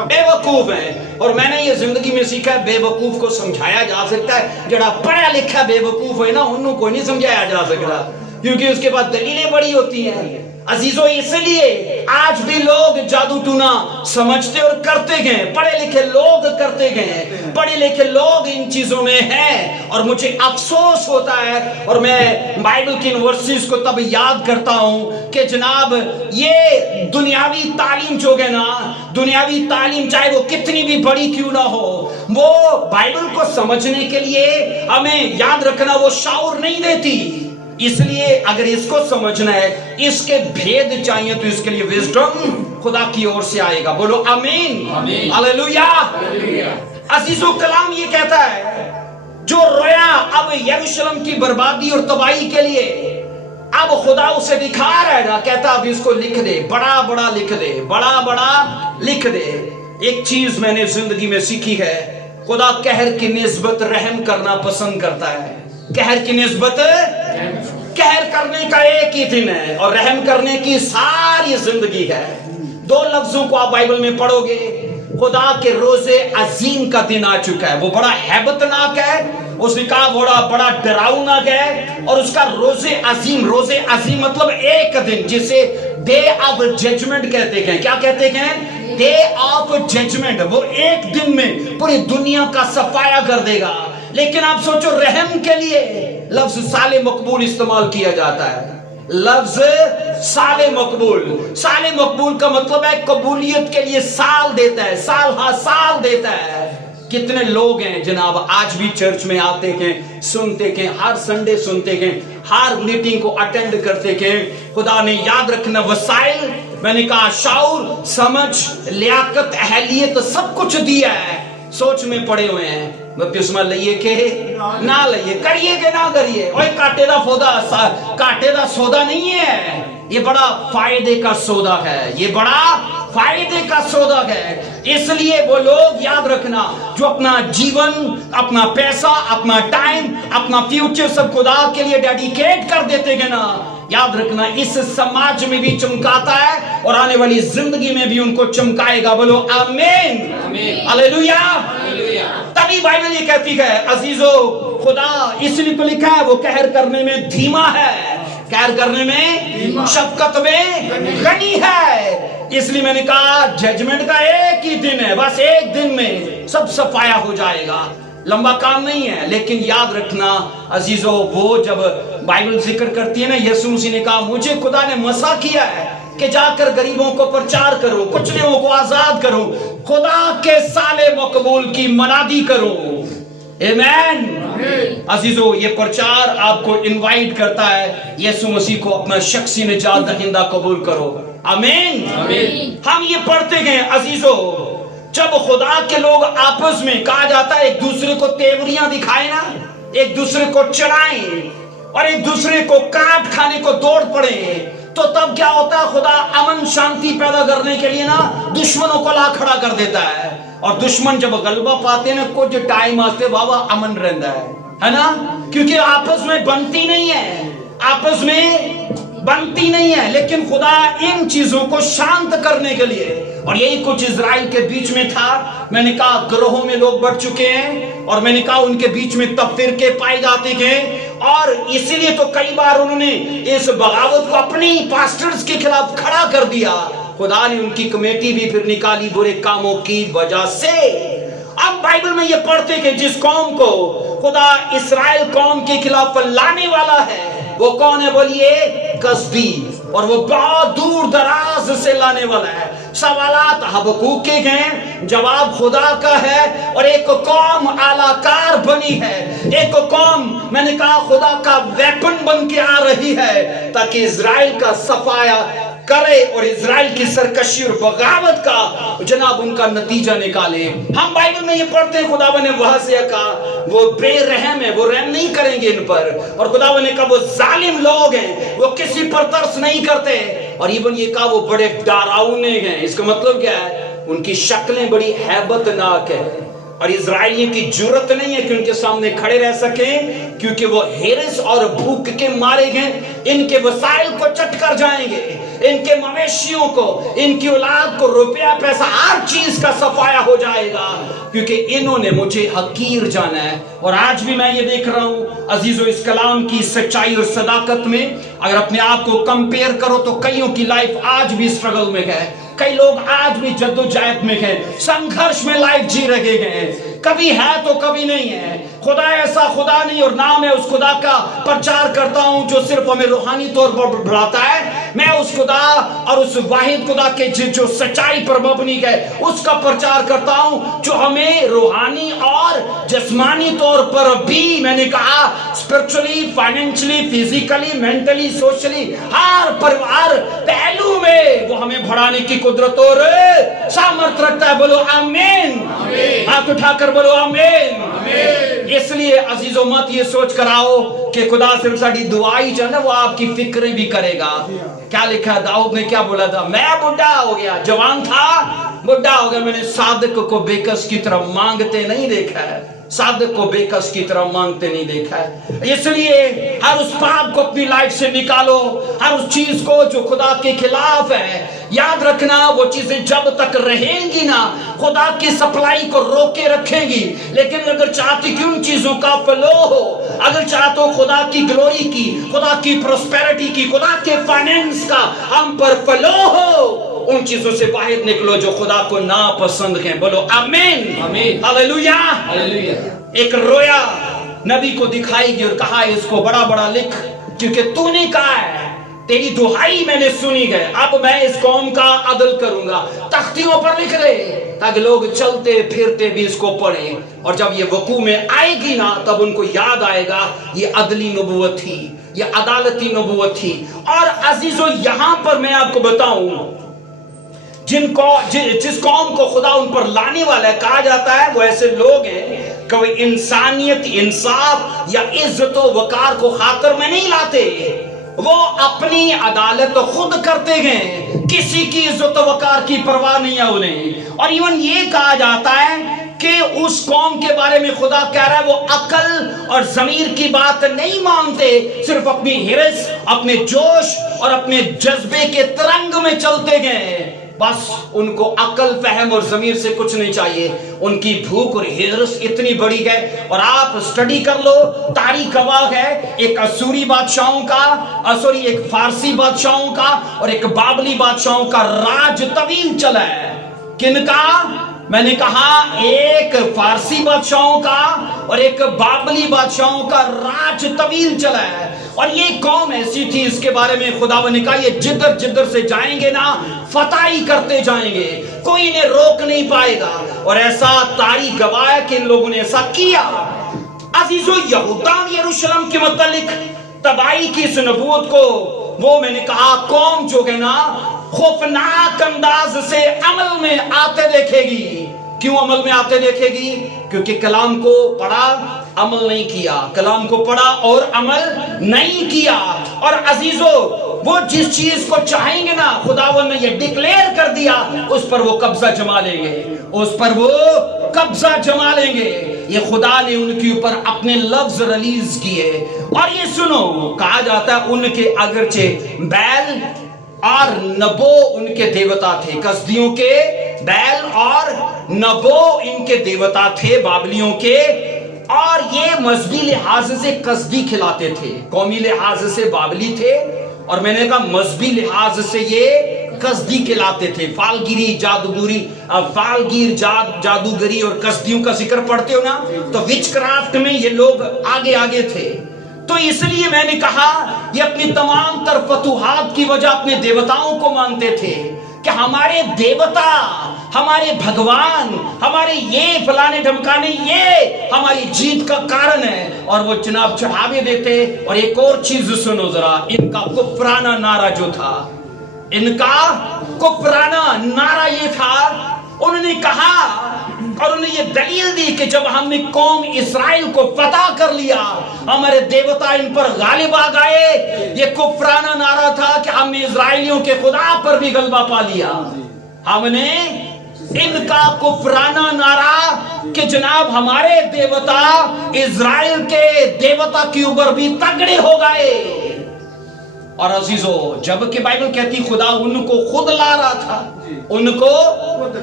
بے وقوف ہیں. اور میں نے یہ زندگی میں سیکھا ہے بے وقوف کو سمجھایا جا سکتا ہے, جڑا پڑھا لکھا بے وقوف ہے نا انہوں کو نہیں سمجھایا جا سکتا, کیونکہ اس کے بعد دلیلیں بڑی ہوتی ہیں. عزیزو اس لیے آج بھی لوگ جادو ٹونا سمجھتے اور کرتے گئے, پڑھے لکھے لوگ کرتے گئے, پڑھے لکھے لوگ ان چیزوں میں ہیں. اور مجھے افسوس ہوتا ہے, اور میں بائبل کی یونیورسٹیز کو تب یاد کرتا ہوں کہ جناب یہ دنیاوی تعلیم جو ہے نا, دنیاوی تعلیم چاہے وہ کتنی بھی بڑی کیوں نہ ہو, وہ بائبل کو سمجھنے کے لیے ہمیں یاد رکھنا وہ شعور نہیں دیتی. اس لیے اگر اس کو سمجھنا ہے, اس کے بھید چاہیے, تو اس کے لیے وزڈم خدا کی اور سے آئے گا. بولو آمین, ہاللویا. عزیزو کلام یہ کہتا ہے جو رویا اب یروشلم کی بربادی اور تباہی کے لیے اب خدا اسے دکھا رہا ہے نا, کہتا اب اس کو لکھ دے, بڑا بڑا لکھ دے, بڑا بڑا لکھ دے. ایک چیز میں نے زندگی میں سیکھی ہے, خدا قہر کی نسبت رحم کرنا پسند کرتا ہے. قہر کی نسبت قہر کرنے کا ایک ہی دن ہے اور رحم کرنے کی ساری زندگی ہے. دو لفظوں کو آپ بائبل میں پڑھو گے, خدا کے روز عظیم کا دن آ چکا ہے, وہ بڑا ہیبت ناک ہے, اس نے کہا بڑا ڈراؤناک ہے. اور اس کا روز عظیم مطلب ایک دن, جسے ڈے آف ججمنٹ کہتے ہیں. کیا کہتے ہیں؟ Day of judgement. وہ ایک دن میں پوری دنیا کا صفایا کر دے گا. لیکن آپ سوچو رحم کے لیے لفظ سال مقبول استعمال کیا جاتا ہے. لفظ سال مقبول کا مطلب ہے قبولیت کے لیے سال دیتا ہے, سال ہاں سال دیتا ہے. کتنے لوگ ہیں جناب آج بھی چرچ میں آتے ہیں, سنتے ہیں, ہر سنڈے سنتے ہیں, ہر میٹنگ کو اٹینڈ کرتے ہیں. خدا نے یاد رکھنا وسائل, میں نے کہا شعور, سمجھ, لیاقت, اہلیت سب کچھ دیا ہے. سوچ میں پڑے ہوئے ہیں بپتسمہ لئیے کہ نہ لئیے, کریے کہ نہ کریے. اوہ کاٹے دا سودا نہیں ہے, یہ بڑا فائدے کا سودا ہے, یہ بڑا فائدے کا سودا ہے. اس لیے وہ لوگ یاد رکھنا جو اپنا جیون, اپنا پیسہ, اپنا ٹائم, اپنا فیوچر سب خدا کے لیے ڈیڈیکیٹ کر دیتے ہیں نا, یاد رکھنا اس سماج میں بھی چمکاتا ہے اور آنے والی زندگی میں بھی ان کو چمکائے گا. بولو آمین, ہاللویا. تبھی بائبل یہ کہتی ہے عزیزو خدا اس لیے تو لکھا ہے وہ قہر کرنے میں دھیما ہے, قہر کرنے میں شفقت میں غنی ہے. اس لیے میں نے کہا ججمنٹ کا ایک ہی دن ہے, بس ایک دن میں سب صفایا ہو جائے گا. لمبا کام نہیں ہے. لیکن یاد رکھنا عزیزو, وہ جب بائبل ذکر کرتی ہے نا, یسوع مسیح نے کہا مجھے خدا نے مسا کیا ہے کہ جا کر غریبوں کو پرچار کرو, کچلوں کو آزاد کرو, خدا کے سال مقبول کی منادی کرو. آمین. عزیزو یہ پرچار آپ کو انوائٹ کرتا ہے یسوع مسیح کو اپنا شخصی نجات دہندہ قبول کرو. آمین. ہم یہ پڑھتے گئے عزیزو, جب خدا کے لوگ آپس میں کہا جاتا ہے ایک دوسرے کو تیوریاں دکھائیں نا, ایک دوسرے کو چڑھائیں اور ایک دوسرے کو کاٹ کھانے کو دوڑ پڑے, تو تب کیا ہوتا ہے خدا امن شانتی پیدا کرنے کے لیے نا دشمنوں کو لا کھڑا کر دیتا ہے. اور دشمن جب غلبہ پاتے ہیں نا کچھ ٹائم آتے بابا امن رہتا ہے نا, کیونکہ آپس میں بنتی نہیں ہے, آپس میں بنتی نہیں ہے. لیکن خدا ان چیزوں کو شانت کرنے کے لیے, اور یہی کچھ اسرائیل کے بیچ میں تھا. میں نے کہا گروہوں میں لوگ بڑھ چکے ہیں, اور میں نے کہا ان کے بیچ میں تفرقے پائے جاتے ہیں, اور اسی لیے تو کئی بار انہوں نے اس بغاوت کو اپنی پاسٹرز کے خلاف کھڑا کر دیا. خدا نے ان کی کمیٹی بھی پھر نکالی برے کاموں کی وجہ سے. اب بائبل میں یہ پڑھتے کہ جس قوم کو خدا اسرائیل قوم کے خلاف لانے والا ہے وہ کون ہے؟ بولیے کسبی. اور وہ بہت دور دراز سے لانے والا ہے. سوالات حبقوق کے ہیں، جواب خدا کا ہے. اور ایک قوم اعلی کار بنی ہے، ایک قوم میں نے کہا خدا کا ویپن بن کے آ رہی ہے تاکہ اسرائیل کا صفایا کرے اور اسرائیل کی سرکشی اور بغاوت کا جناب ان کا نتیجہ نکالے. ہم بائبل میں یہ پڑھتے ہیں خدا نے واضح کہا وہ بے رحم ہے، وہ رحم نہیں کریں گے ان پر. اور خدا نے کہا وہ ظالم لوگ ہیں، وہ کسی پر ترس نہیں کرتے. اور ایون یہ کہا وہ بڑے ڈراؤنے ہیں. اس کا مطلب کیا ہے؟ ان کی شکلیں بڑی ہیبت ناک ہے اور اسرائیلیوں کی جرت نہیں ہے کہ ان کے سامنے کھڑے رہ سکیں، کیونکہ وہ ہرس اور بھوک کے مارے گئے. ان کے وسائل کو چٹ کر جائیں گے، ان کے مویشیوں کو، ان کی اولاد کو، روپیہ پیسہ ہر چیز کا صفایا ہو جائے گا، کیونکہ انہوں نے مجھے حقیر جانا ہے. اور آج بھی میں یہ دیکھ رہا ہوں عزیزو، اس کلام کی سچائی اور صداقت میں اگر اپنے آپ کو کمپیئر کرو تو کئیوں کی لائف آج بھی اسٹرگل میں ہے، کئی لوگ آج بھی جد و جہد میں ہیں، سنگھرش میں لائف جی رہے ہیں. کبھی ہے تو کبھی نہیں ہے. خدا ایسا خدا نہیں، اور نہ میں اس خدا کا پرچار کرتا ہوں جو صرف ہمیں روحانی طور پر بڑھاتا ہے. میں اس خدا اور اس واحد خدا کے جو سچائی پر مبنی ہے اس کا پرچار کرتا ہوں، جو ہمیں روحانی اور جسمانی طور پر بھی میں نے کہا spiritually, financially, physically, mentally, socially, ہر پہلو میں وہ ہمیں بڑھانے کی قدرت اور سامرت رکھتا ہے. بولو آمین. ہاتھ اٹھا کر بولو آمین. اس لیے عزیزو مت یہ سوچ کر آؤ کہ خدا صرف ساڑی دعائی جو ہے نا وہ آپ کی فکریں بھی کرے گا. کیا لکھا ہے؟ داؤد نے کیا بولا تھا؟ میں بڑھا ہو گیا، جوان تھا بڑھا ہو گیا، میں نے صادق کو بے کس کی طرح مانگتے نہیں دیکھا ہے، صادق کو بے کس کی طرح مانگتے نہیں دیکھا ہے. اس لیے ہر اس پاپ کو اپنی لائف سے نکالو، ہر اس چیز کو جو خدا کے خلاف ہے. یاد رکھنا وہ چیزیں جب تک رہیں گی نا خدا کی سپلائی کو روکے رکھیں گی. لیکن اگر چاہتی کہ ان چیزوں کا فلو ہو، اگر چاہتے ہو خدا کی گلوری کی، خدا کی پروسپیرٹی کی، خدا کے فائنینس کا ہم پر فلو ہو، ان چیزوں سے باہر نکلو جو خدا کو ناپسند ہیں. بولو آمین. ہاللویا. ایک رویا نبی کو دکھائی گئی اور کہا اس کو بڑا بڑا لکھ، کیونکہ تو نے کہا ہے تیری دہائی میں نے سنی گئے، اب میں اس قوم کا عدل کروں گا. تختیوں پر لکھ دے تاکہ لوگ چلتے پھرتے بھی اس کو پڑھیں، اور جب یہ وقوع میں آئے گی نا تب ان کو یاد آئے گا یہ عدلی نبوت تھی، یہ عدالتی نبوت تھی. اور عزیزو یہاں پر میں آپ کو بتاؤں جس قوم کو خدا ان پر لانے والا ہے کہا جاتا ہے وہ ایسے لوگ ہیں کہ وہ انسانیت، انصاف یا عزت و وقار کو خاطر میں نہیں لاتے، وہ اپنی عدالت خود کرتے ہیں، کسی کی عزت و وقار کی پرواہ نہیں ہے انہیں. اور ایون یہ کہا جاتا ہے کہ اس قوم کے بارے میں خدا کہہ رہا ہے وہ عقل اور ضمیر کی بات نہیں مانتے، صرف اپنی ہرس، اپنے جوش اور اپنے جذبے کے ترنگ میں چلتے گئے. بس ان کو عقل، فہم اور ضمیر سے کچھ نہیں چاہیے. ان کی بھوک اور ہرس اتنی بڑی ہے، اور آپ سٹڈی کر لو، تاریخ گواہ ہے ایک اسوری بادشاہوں کا، ایک فارسی بادشاہوں کا اور ایک بابلی بادشاہوں کا راج طویل چلا ہے. کن کا؟ میں نے کہا ایک فارسی بادشاہوں کا اور ایک بابلی بادشاہوں کا راج طویل چلا ہے. اور یہ قوم ایسی تھی، اس کے بارے میں خدا نے کہا یہ جدھر جدھر سے جائیں گے نا فتح ہی کرتے جائیں گے، کوئی انہیں روک نہیں پائے گا. اور ایسا تاریخ گواہ ہے کہ ان لوگوں نے ایسا کیا. عزیزو یہودا یروشلم کے متعلق تباہی کی اس نبوت کو وہ میں نے کہا قوم جو ہے نا خوفناک انداز سے عمل میں آتے دیکھے گی. کیوں عمل میں آتے دیکھے گی؟ کیونکہ کلام کو پڑھا، عمل نہیں کیا، کلام کو پڑھا اور عمل نہیں کیا. اور عزیزو وہ جس چیز کو چاہیں گے نا خداوند نے یہ ڈکلیئر کر دیا اس پر وہ قبضہ جما لیں گے، اس پر وہ قبضہ جما لیں گے. یہ خدا نے ان کے اوپر اپنے لفظ ریلیز کیے. اور یہ سنو کہا جاتا ہے ان کے اگرچہ بیل اور نبو ان کے دیوتا تھے، کسدیوں کے بیل اور نبو ان کے دیوتا تھے، بابلیوں کے. اور یہ مذہبی لحاظ سے کسدی کھلاتے تھے، قومی لحاظ سے بابلی تھے اور میں نے کہا مذہبی لحاظ سے یہ کسدی کھلاتے تھے. فالگیری، جادوگری اور کسدیوں کا ذکر پڑھتے ہو نا تو وچ کرافٹ میں یہ لوگ آگے آگے تھے. تو اس لیے میں نے کہا یہ اپنی تمام تر فتوحات کی وجہ اپنے دیوتاؤں کو مانتے تھے کہ ہمارے دیوتا، ہمارے بھگوان، ہمارے یہ فلانے ڈھمکانے یہ ہماری جیت کا کارن ہے، اور وہ جناب چڑھاوے دیتے۔ اور ایک اور چیز سنو ذرا، ان کا کفرانہ نعرہ جو تھا، ان کا کفرانہ نعرہ یہ تھا، انہوں نے کہا اور انہیں یہ دلیل دی کہ جب ہم نے قوم اسرائیل کو فتح کر لیا ہمارے دیوتا ان پر غالب آ گئے۔ یہ کفرانہ نعرہ تھا کہ ہم نے اسرائیلیوں کے خدا پر بھی غلبہ پا لیا۔ ہم نے ان کا کفرانہ نعرہ کہ جناب ہمارے دیوتا اسرائیل کے دیوتا کے اوپر بھی تگڑے ہو گئے۔ اور عزیزو، جبکہ بائبل کہتی خدا ان کو خود لا رہا تھا، ان کو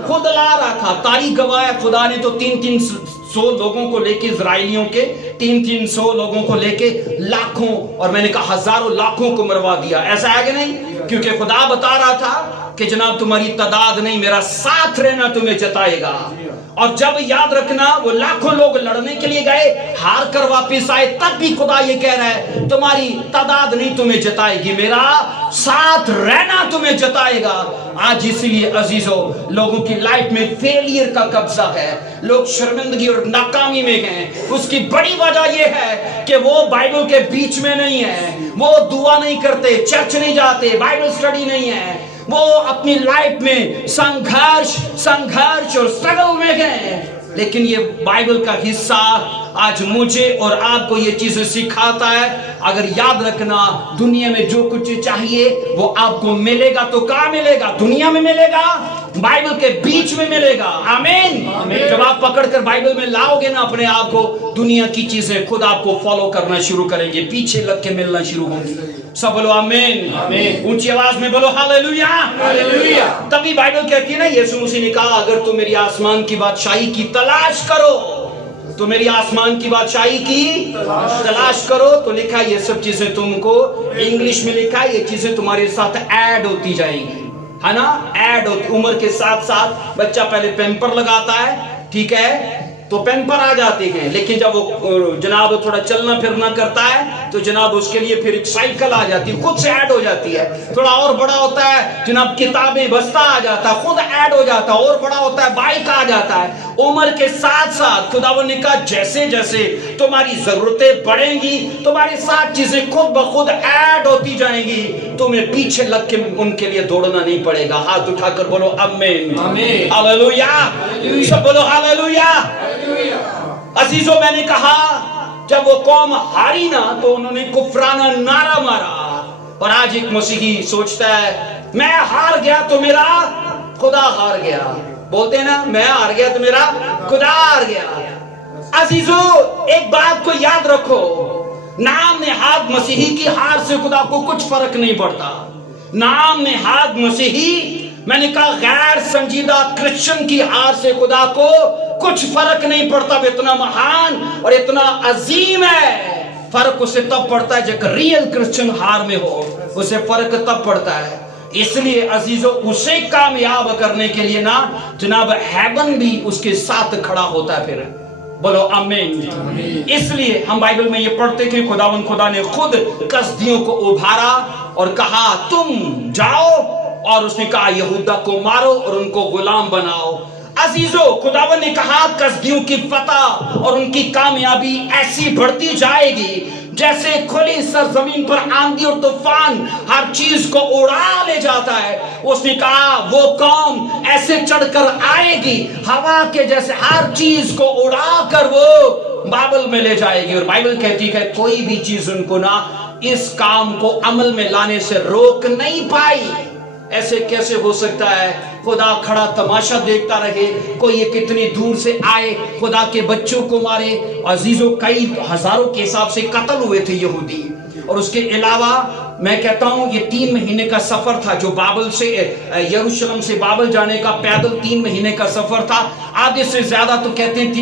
خود لا رہا تھا۔ تاریخ گواہ ہے خدا نے تو 300 لوگوں کو لے کے، اسرائیلیوں کے 300 لوگوں کو لے کے لاکھوں، اور میں نے کہا ہزاروں لاکھوں کو مروا دیا۔ ایسا ہے کہ نہیں؟ کیونکہ خدا بتا رہا تھا کہ جناب تمہاری تعداد نہیں، میرا ساتھ رہنا تمہیں جتائے گا۔ اور جب یاد رکھنا وہ لاکھوں لوگ لڑنے کے لیے گئے، ہار کر واپس آئے، تب بھی خدا یہ کہہ رہا ہے تمہاری تعداد نہیں تمہیں جتائے گی، میرا ساتھ رہنا تمہیں جتائے گا۔ آج اسی لیے عزیزو لوگوں کی لائف میں فیلئر کا قبضہ ہے، لوگ شرمندگی اور ناکامی میں ہیں۔ اس کی بڑی وجہ یہ ہے کہ وہ بائبل کے بیچ میں نہیں ہے، وہ دعا نہیں کرتے، چرچ نہیں جاتے، بائبل سٹڈی نہیں ہے، وہ اپنی لائف میں سنگھرش اور سٹرگل میں گئے۔ لیکن یہ بائبل کا حصہ آج مجھے اور آپ کو یہ چیزیں سکھاتا ہے۔ اگر یاد رکھنا دنیا میں جو کچھ چاہیے وہ آپ کو ملے گا، تو کہاں ملے گا؟ دنیا میں ملے گا، بائبل کے بیچ میں ملے گا۔ آمین۔ جب آپ پکڑ کر بائبل میں لاؤ گے نا اپنے آپ کو، دنیا کی چیزیں خود آپ کو فالو کرنا شروع کریں گے، پیچھے لگ کے ملنا شروع ہوں گی۔ سب بولو آمین۔ اونچی آواز میں بولو ہاللیلویا۔ تبھی بائبل کہتی ہے نا، یسوع مسیح نے کہا اگر تم میری آسمان کی بادشاہی کی تلاش کرو، تو میری آسمان کی بادشاہی کی تلاش کرو، تو لکھا یہ سب چیزیں تم کو، انگلش میں لکھا یہ چیزیں تمہارے ساتھ ایڈ ہوتی جائیں گی، ہے نا؟ ایڈ ہوتی، عمر کے ساتھ ساتھ بچہ پہلے پیمپر لگاتا ہے، ٹھیک ہے، تو پیمپر آ جاتے ہیں، لیکن جب وہ جناب تھوڑا چلنا پھرنا کرتا ہے تو جناب اس کے لیے پھر ایک سائیکل آ جاتی ہے، خود سے ایڈ ہو جاتی ہے۔ تھوڑا اور بڑا ہوتا ہے جناب کتابیں بستہ آ جاتا ہے، خود ایڈ ہو جاتا ہے، اور بڑا ہوتا ہے بائک آ جاتا ہے۔ عمر کے ساتھ ساتھ خداوند نے کہا جیسے جیسے تمہاری ضرورتیں بڑھیں گی تمہارے ساتھ چیزیں خود بخود ایڈ ہوتی جائیں گی، تمہیں پیچھے لگ کے ان کے لیے دوڑنا نہیں پڑے گا۔ ہاتھ اٹھا کر بولو آمین، ہاللیلویا، سب بولو ہاللیلویا۔ عزیزوں میں نے کہا جب وہ قوم ہاری نا تو انہوں نے کفرانہ نعرہ مارا، اور آج ایک مسیحی سوچتا ہے میں ہار گیا تو میرا خدا ہار گیا، بولتے ہیں نا میں ہار گیا تو میرا خدا ہار گیا۔ عزیزوں ایک بات کو یاد رکھو، نام نہاد مسیحی کی ہار سے خدا کو کچھ فرق نہیں پڑتا۔ نام نہاد مسیحی، میں نے کہا غیر سنجیدہ کرسچن کی ہار سے خدا کو کچھ فرق نہیں پڑتا۔ وہ اتنا مہان اور اتنا عظیم ہے، فرق اسے تب پڑتا ہے جب ریئل کرسچن ہار میں ہو، اسے فرق تب پڑتا ہے۔ اس لیے عزیزوں اسے کامیاب کرنے کے لیے نا جناب ہیون بھی اس کے ساتھ کھڑا ہوتا ہے۔ پھر بولو آمین۔ اس لیے ہم بائبل میں یہ پڑھتے کہ خدا نے خود کسدیوں کو ابھارا اور کہا تم جاؤ، اور اس نے کہا یہودا کو مارو اور ان کو غلام بناؤ۔ عزیزو خداوند نے کہا کسدیوں کی فتح اور ان کی کامیابی ایسی بڑھتی جائے گی جیسے کھلی سرزمین پر آندھی اور طوفان ہر چیز کو اڑا لے جاتا ہے۔ اس نے کہا وہ قوم ایسے چڑھ کر آئے گی ہوا کے جیسے، ہر چیز کو اڑا کر وہ بابل میں لے جائے گی۔ اور بائبل کہتی ہے کوئی بھی چیز ان کو نا اس کام کو عمل میں لانے سے روک نہیں پائی۔ ایسے کیسے ہو سکتا ہے خدا کھڑا تماشا دیکھتا رہے، کوئی یہ کتنی دور سے آئے خدا کے بچوں کو مارے؟ عزیزوں کئی ہزاروں کے حساب سے قتل ہوئے تھے یہودی، اور اس کے علاوہ میں کہتا ہوں یہ 3 مہینے کا سفر تھا جو بابل سے یروشلم سے بابل جانے کا، پیدل 3 مہینے کا سفر تھا۔ آدھے سے زیادہ تو کہتے ہیں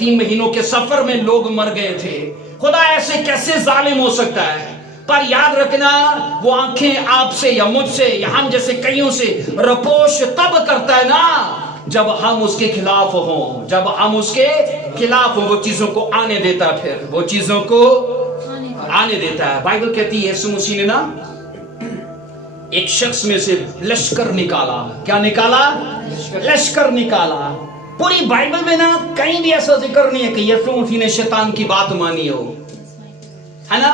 3 مہینوں کے سفر میں لوگ مر گئے تھے۔ خدا ایسے کیسے ظالم ہو سکتا ہے؟ پر یاد رکھنا وہ آنکھیں آپ سے یا مجھ سے یا ہم جیسے کئیوں سے رپوش تب کرتا ہے نا جب ہم اس کے خلاف ہوں، جب ہم اس کے خلاف ہوں، وہ چیزوں کو آنے دیتا ہے، پھر وہ چیزوں کو آنے دیتا ہے۔ بائبل کہتی ہے یسوع مسیح نے نا ایک شخص میں سے لشکر نکالا۔ کیا نکالا؟ لشکر نکالا۔ پوری بائبل میں نا کہیں بھی ایسا ذکر نہیں ہے کہ یسوع مسیح نے شیطان کی بات مانی ہو، ہے نا؟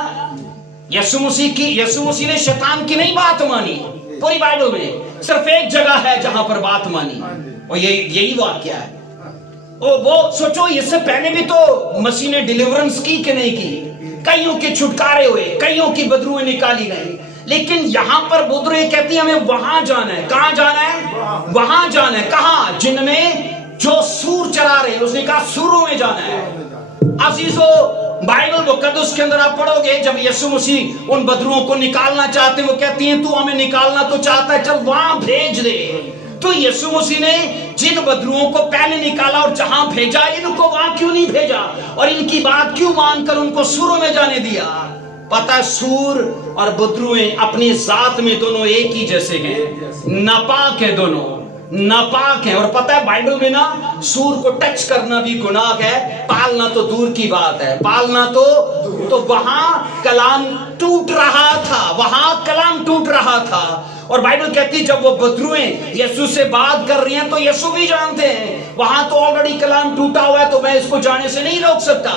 یسوع مسیح نے شیطان کی نہیں بات مانی پوری بائبل میں، صرف ایک جگہ ہے جہاں پر بات مانی، اور یہی واقعہ ہے۔ وہ سوچو، اس سے پہلے بھی تو مسیح نے ڈیلیورنس کی کہ نہیں کی؟ کئیوں کے چھٹکارے ہوئے، کئیوں کی بدروہیں نکالی گئی، لیکن یہاں پر بدروہیں کہتی ہیں ہمیں وہاں جانا ہے۔ کہاں جانا ہے؟ وہاں جانا ہے۔ کہاں؟ جن میں جو سور چرا رہے ہیں، اس نے کہا سوروں میں جانا ہے۔ عزیزو، بائبل مقدس کے اندر آپ پڑھو گے، جب یسوع مسیح ان بدروہوں کو نکالنا چاہتے ہیں، وہ کہتی ہیں تو ہمیں نکالنا تو چاہتا ہے، چل وہاں بھیج دے۔ تو یسوع مسیح نے جن بدروہوں کو پہلے نکالا اور جہاں بھیجا، ان کو وہاں کیوں نہیں بھیجا اور ان کی بات کیوں مان کر ان کو سوروں میں جانے دیا؟ پتہ سور اور بدروہیں اپنی ذات میں دونوں ایک ہی جیسے ہیں، ناپاک ہیں، دونوں ناپاک ہیں۔ اور پتہ ہے بائبل میں نا سور کو ٹچ کرنا بھی گناہ ہے، پالنا تو دور کی بات ہے، پالنا تو وہاں کلام ٹوٹ رہا تھا، وہاں کلام ٹوٹ رہا تھا۔ اور بائبل کہتی جب وہ بدروہیں یسوع سے بات کر رہی ہیں تو یسوع بھی جانتے ہیں وہاں تو آلریڈی کلام ٹوٹا ہوا ہے، تو میں اس کو جانے سے نہیں روک سکتا۔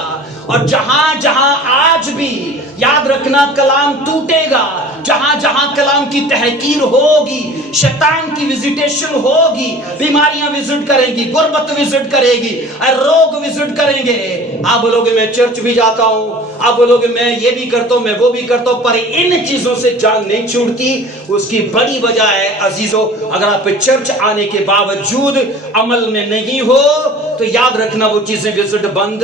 اور جہاں جہاں آج بھی یاد رکھنا کلام ٹوٹے گا، جہاں جہاں کلام کی تحقیر ہوگی، شیطان کی وزٹیشن ہوگی، بیماریاں وزٹ کریں گی، غربت وزٹ کرے گی، روگ وزٹ کریں گے۔ آپ بولو گے میں چرچ بھی جاتا ہوں، آپ بولو گے میں یہ بھی کرتا ہوں، میں وہ بھی کرتا ہوں، پر ان چیزوں سے جان نہیں چھوڑتی۔ اس کی بڑی وجہ ہے عزیزو، اگر آپ چرچ آنے کے باوجود عمل میں نہیں ہو تو یاد رکھنا وہ چیزیں وزٹ بند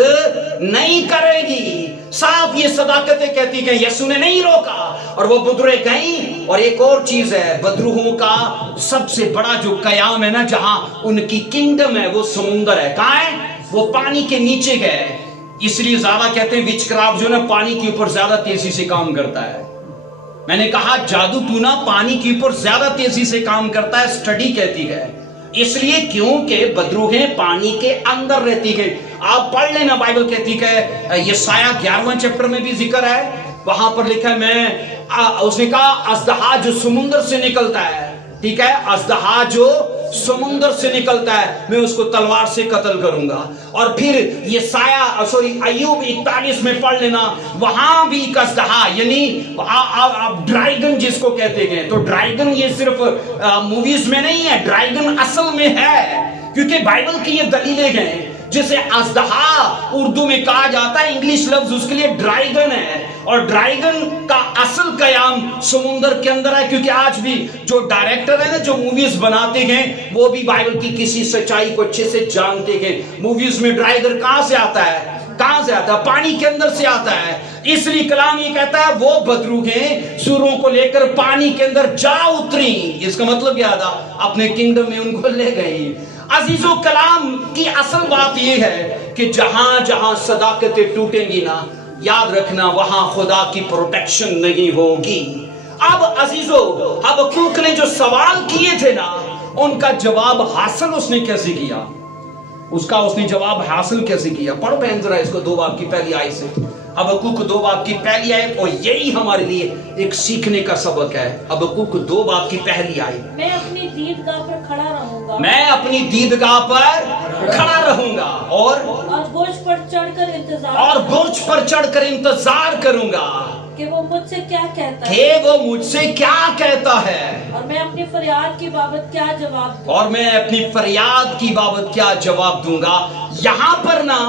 نہیں کرے گی۔ صاف یہ صداقتیں کہتی کہ یسوع نے نہیں روکا اور وہ بدروہیں گئیں۔ اور ایک اور چیز ہے، بدروہوں کا سب سے بڑا جو قیام ہے نا، جہاں ان کی کنگڈم ہے، وہ سمندر ہے۔ کہاں ہے؟ وہ پانی کے نیچے گئے، اس لیے زیادہ کہتے ہیں وچ کرافٹ جو نا پانی کے اوپر زیادہ تیزی سے کام کرتا ہے۔ میں نے کہا جادو ٹونا پانی کے اوپر زیادہ تیزی سے کام کرتا ہے، اسٹڈی کہتی ہے، اس لیے کیونکہ بدروہیں پانی کے اندر رہتی ہیں۔ آپ پڑھ لینا، بائبل کہتی ہے، یسایہ 11واں چیپٹر میں بھی ذکر ہے، وہاں پر لکھا ہے اس نے کہا اژدہا جو سمندر سے نکلتا ہے، ٹھیک ہے، اژدہا جو سمندر سے نکلتا ہے میں اس کو تلوار سے قتل کروں گا۔ اور پھر ایوب 41 میں پڑھ لینا، وہاں بھی ایک اژدہا، یعنی ڈرائیگن جس کو کہتے ہیں، تو ڈرائیگن یہ صرف موویز میں نہیں ہے، ڈرائیگن اصل میں ہے، کیونکہ بائبل کی یہ دلیلیں ہیں۔ جسے اژدہا اردو میں کہا جاتا ہے، انگلش لفظ اس کے لیے ڈرائیگن ہے، اور ڈرائیگن کا اصل قیام سمندر کے اندر ہے، کیونکہ آج بھی جو ڈائریکٹر ہیں نا جو موویز بناتے ہیں وہ بھی بائبل کی کسی سچائی کو اچھے سے جانتے ہیں۔ موویز میں ڈرائیگر کہاں سے آتا ہے؟ کہاں سے آتا ہے؟ پانی کے اندر سے آتا ہے۔ اس لیے کلام یہ کہتا ہے وہ بدروہیں سوروں کو لے کر پانی کے اندر جا اتری، اس کا مطلب کیا تھا؟ اپنے کنگڈم میں ان کو لے گئی۔ عزیزو، کلام کی اصل بات یہ ہے کہ جہاں جہاں صداقتیں ٹوٹیں گی نا، یاد رکھنا وہاں خدا کی پروٹیکشن نہیں ہوگی۔ اب عزیزو، حبقوق نے جو سوال کیے تھے نا، ان کا جواب حاصل اس نے کیسے کیا؟ اس نے جواب حاصل کیسے کیا؟ پڑھو بہن ذرا اس کو 2 باب کی پہلی آیت سے، حبقوق 2 باب کی پہلی آیت، اور یہی ہمارے لیے ایک سیکھنے کا سبق ہے۔ حبقوق 2 باب کی پہلی آیت، میں اپنی دیدگاہ پر کھڑا رہوں گا، میں اپنی دیدگاہ پر کھڑا رہوں گا، اور برج پر چڑھ کر انتظار، اور برج پر چڑھ کر انتظار کروں گا کہ وہ مجھ سے کیا کہتا ہے، کہ وہ مجھ سے کیا کہتا ہے، اور میں اپنی فریاد کی بابت کیا جواب دوں، اور میں اپنی فریاد کی بابت کیا جواب دوں گا۔ یہاں پر نا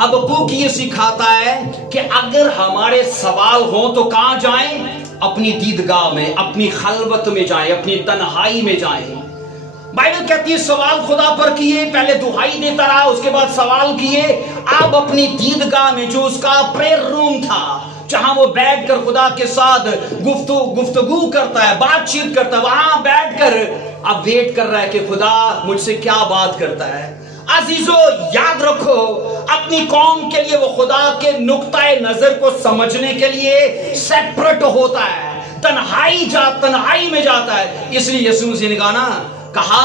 حبقوق یہ سکھاتا ہے کہ اگر ہمارے سوال ہوں تو کہاں جائیں؟ اپنی دیدگاہ میں، اپنی خلوت میں جائیں، اپنی تنہائی میں جائیں۔ بائبل کہتی ہے سوال خدا پر کیے، پہلے دہائی دیتا رہا، اس کے بعد سوال کیے، اب اپنی دیدگاہ میں جو اس کا پریئر روم تھا، جہاں وہ بیٹھ کر خدا کے ساتھ گفتگو کرتا ہے، بات چیت کرتا ہے، وہاں بیٹھ کر اب ویٹ کر رہا ہے کہ خدا مجھ سے کیا بات کرتا ہے۔ عزیزو، یاد رکھو اپنی قوم کے لیے وہ خدا کے نقطۂ نظر کو سمجھنے کے لیے سیپریٹ ہوتا ہے، تنہائی میں جاتا ہے۔ اس لیے یسوع مسیح نے کہا